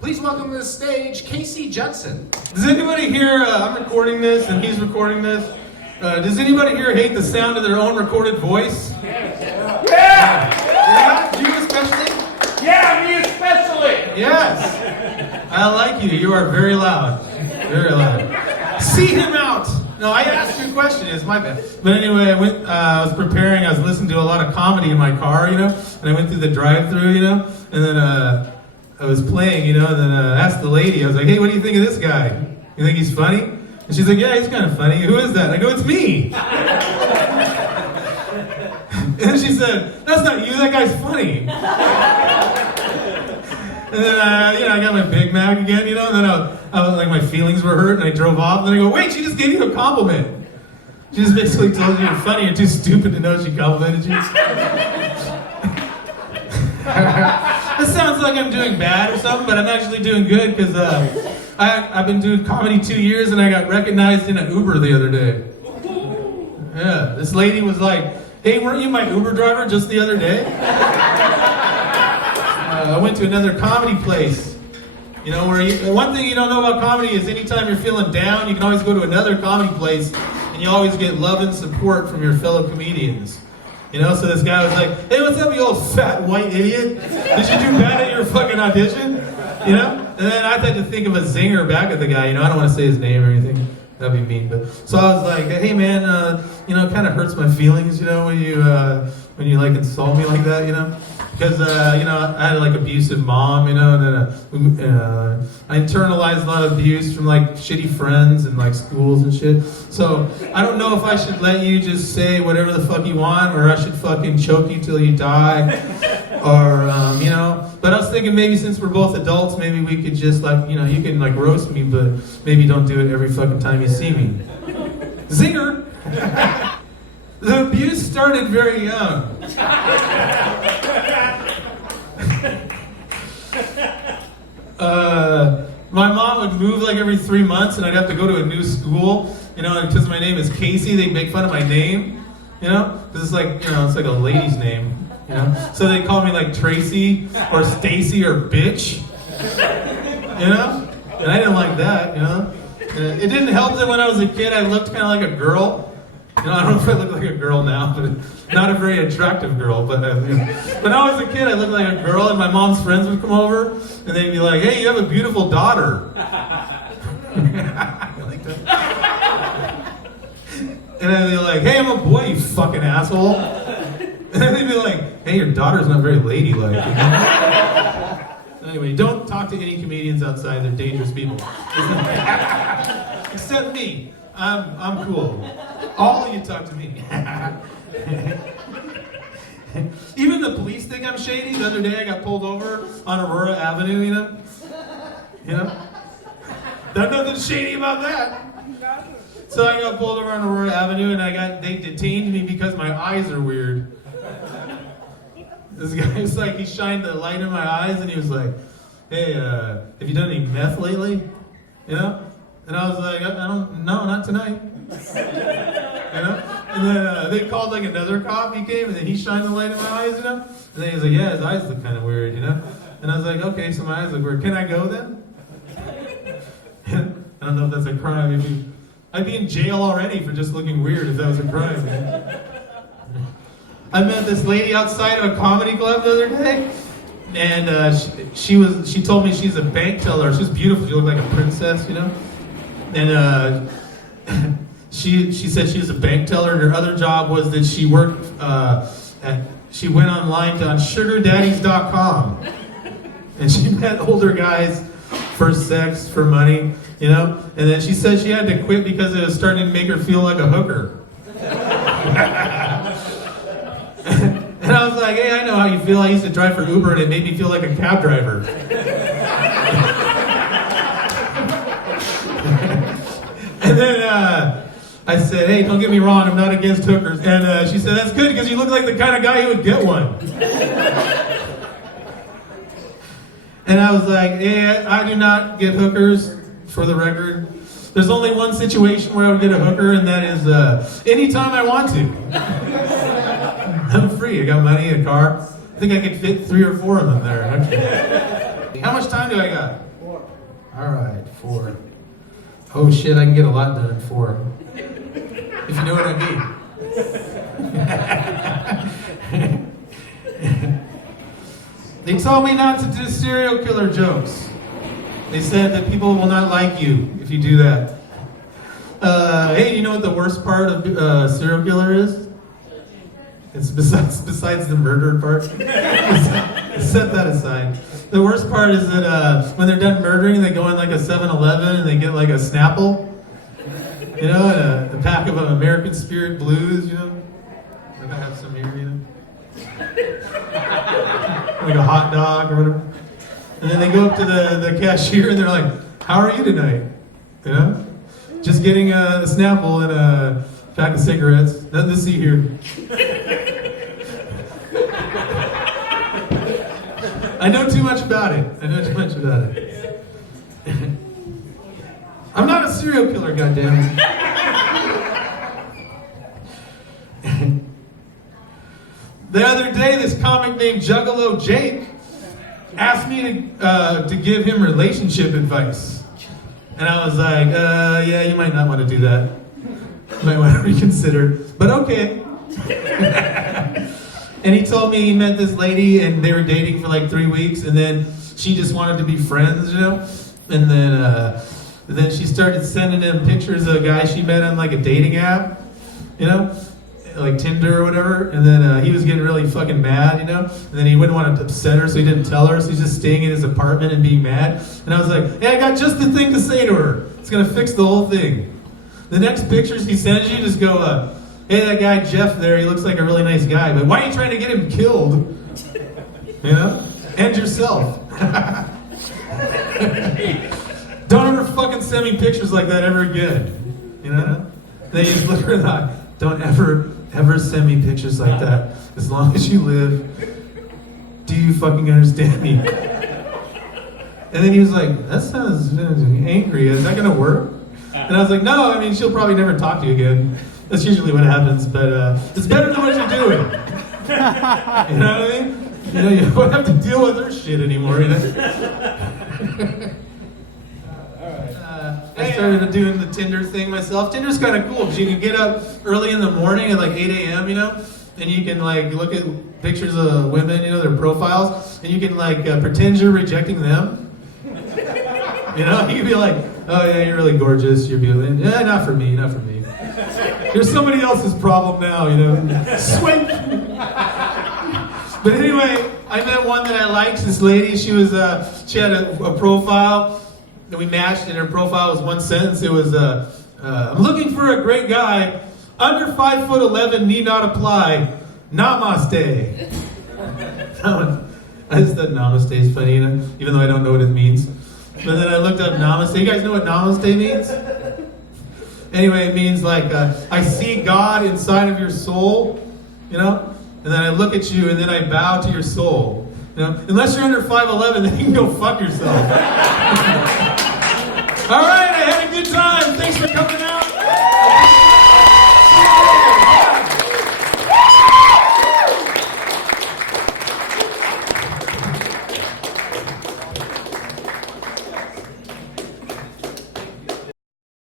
Please welcome to the stage, Judson. Does anybody here, I'm recording this and he's recording this. Does anybody here hate the sound of their own recorded voice? Yeah! Yeah? You especially? Yeah, me especially! Yes! I like you. You are very loud. Very loud. See him out! No, I asked you a question. It's my bad. But anyway, I was preparing. I was listening to a lot of comedy in my car, and I went through the drive-thru, and then I was playing, and then I asked the lady, I was like, hey, what do you think of this guy? You think he's funny? And she's like, yeah, he's kind of funny. Who is that? And I go, it's me. And she said, that's not you, that guy's funny. And then, I got my Big Mac again, and then I was like, my feelings were hurt, and I drove off, and then I go, wait, she just gave you a compliment. She just basically told you you're funny, you're too stupid to know she complimented you. This sounds like I'm doing bad or something, but I'm actually doing good, because I've been doing comedy 2 years, and I got recognized in an Uber the other day. Yeah, this lady was like, hey, weren't you my Uber driver just the other day? I went to another comedy place, where one thing you don't know about comedy is anytime you're feeling down, you can always go to another comedy place, and you always get love and support from your fellow comedians. So this guy was like, hey, what's up, you old fat white idiot? Did you do bad at your fucking audition? And then I had to think of a zinger back at the guy, I don't want to say his name or anything. That'd be mean, but so I was like, hey man, it kind of hurts my feelings, when you like insult me like that, because I had like abusive mom, and then I internalized a lot of abuse from like shitty friends and like schools and shit. So I don't know if I should let you just say whatever the fuck you want, or I should fucking choke you till you die, or But I was thinking maybe since we're both adults, maybe we could just like you can like roast me, but maybe don't do it every fucking time you see me. Zinger. The abuse started very young. My mom would move like every 3 months, and I'd have to go to a new school, and because my name is Casey, they'd make fun of my name, because it's like, it's like a lady's name, so they call me like Tracy, or Stacy, or bitch, and I didn't like that, It didn't help that when I was a kid, I looked kind of like a girl. I don't know if I look like a girl now, but not a very attractive girl. But when I was a kid, I looked like a girl, and my mom's friends would come over, and they'd be like, "Hey, you have a beautiful daughter." Like that. And I'd be like, "Hey, I'm a boy, you fucking asshole." And then they'd be like, "Hey, your daughter's not very ladylike." Anyway, don't talk to any comedians outside; they're dangerous people. Except me. I'm cool. All of you talk to me. Even the police think I'm shady. The other day I got pulled over on Aurora Avenue, There's nothing shady about that. So I got pulled over on Aurora Avenue, and they detained me because my eyes are weird. This guy was like, he shined the light in my eyes, and he was like, hey, have you done any meth lately? And I was like, no, not tonight. And then they called like another cop. He came, and then he shined the light in my eyes, And then he was like, yeah, his eyes look kind of weird, And I was like, okay, so my eyes look weird. Can I go then? I don't know if that's a crime. I'd be in jail already for just looking weird if that was a crime. I met this lady outside of a comedy club the other day. And she told me she's a bank teller. She's beautiful. She looked like a princess, And she said she was a bank teller, and her other job was that she worked she went online on sugardaddies.com, and she met older guys for sex, for money, and then she said she had to quit because it was starting to make her feel like a hooker. And I was like, hey, I know how you feel. I used to drive for Uber, and it made me feel like a cab driver. And then I said, hey, don't get me wrong, I'm not against hookers. And she said, that's good, because you look like the kind of guy who would get one. And I was like, hey, I do not get hookers, for the record. There's only one situation where I would get a hooker, and that is anytime I want to. I'm free. I got money, a car. I think I could fit 3 or 4 of them there, actually. How much time do I got? 4. All right, 4. Oh shit, I can get a lot done in 4. If you know what I mean. They told me not to do serial killer jokes. They said that people will not like you if you do that. Hey, you know what the worst part of serial killer is? It's besides the murder part. Set that aside. The worst part is that when they're done murdering, they go in like a 7-Eleven and they get like a Snapple, you know, and a pack of American Spirit Blues, you know. Like I have some here, you know. Like a hot dog or whatever. And then they go up to the cashier and they're like, "How are you tonight?" You know? "Just getting a Snapple and a pack of cigarettes. Nothing to see here." I know too much about it. I'm not a serial killer, goddammit. The other day, this comic named Juggalo Jake asked me to give him relationship advice. And I was like, yeah, you might not want to do that. You might want to reconsider. But okay. And he told me he met this lady and they were dating for like 3 weeks, and then she just wanted to be friends, you know? And then she started sending him pictures of a guy she met on like a dating app, you know? Like Tinder or whatever. And then he was getting really fucking mad, you know? And then he wouldn't want to upset her, so he didn't tell her, so he's just staying in his apartment and being mad. And I was like, hey, I got just the thing to say to her. It's gonna fix the whole thing. The next pictures he sends you, just go, hey, that guy Jeff there, he looks like a really nice guy, but why are you trying to get him killed? You know? And yourself. Don't ever fucking send me pictures like that ever again. You know? They just look at her like, don't ever send me pictures like that. As long as you live, do you fucking understand me? And then he was like, that sounds angry. Is that gonna work? And I was like, no, I mean, she'll probably never talk to you again. That's usually what happens, but it's better than what you're doing. You know what I mean? You know, you don't have to deal with her shit anymore, you know? I started doing the Tinder thing myself. Tinder's kind of cool because you can get up early in the morning at like 8 a.m., you know? And you can like look at pictures of women, you know, their profiles, and you can like pretend you're rejecting them. You know, you can be like, oh yeah, you're really gorgeous, you're beautiful. Yeah, not for me. You're somebody else's problem now, you know. Sweet. But anyway, I met one that I liked, this lady. She had a profile that we matched, and her profile was one sentence. It was, I'm looking for a great guy, under 5'11", need not apply, namaste. I just thought namaste is funny, you know, even though I don't know what it means. But then I looked up namaste. You guys know what namaste means? Anyway, it means like, I see God inside of your soul, you know? And then I look at you and then I bow to your soul. You know? Unless you're under 5'11", then you can go fuck yourself. All right, I had a good time. Thanks for coming out.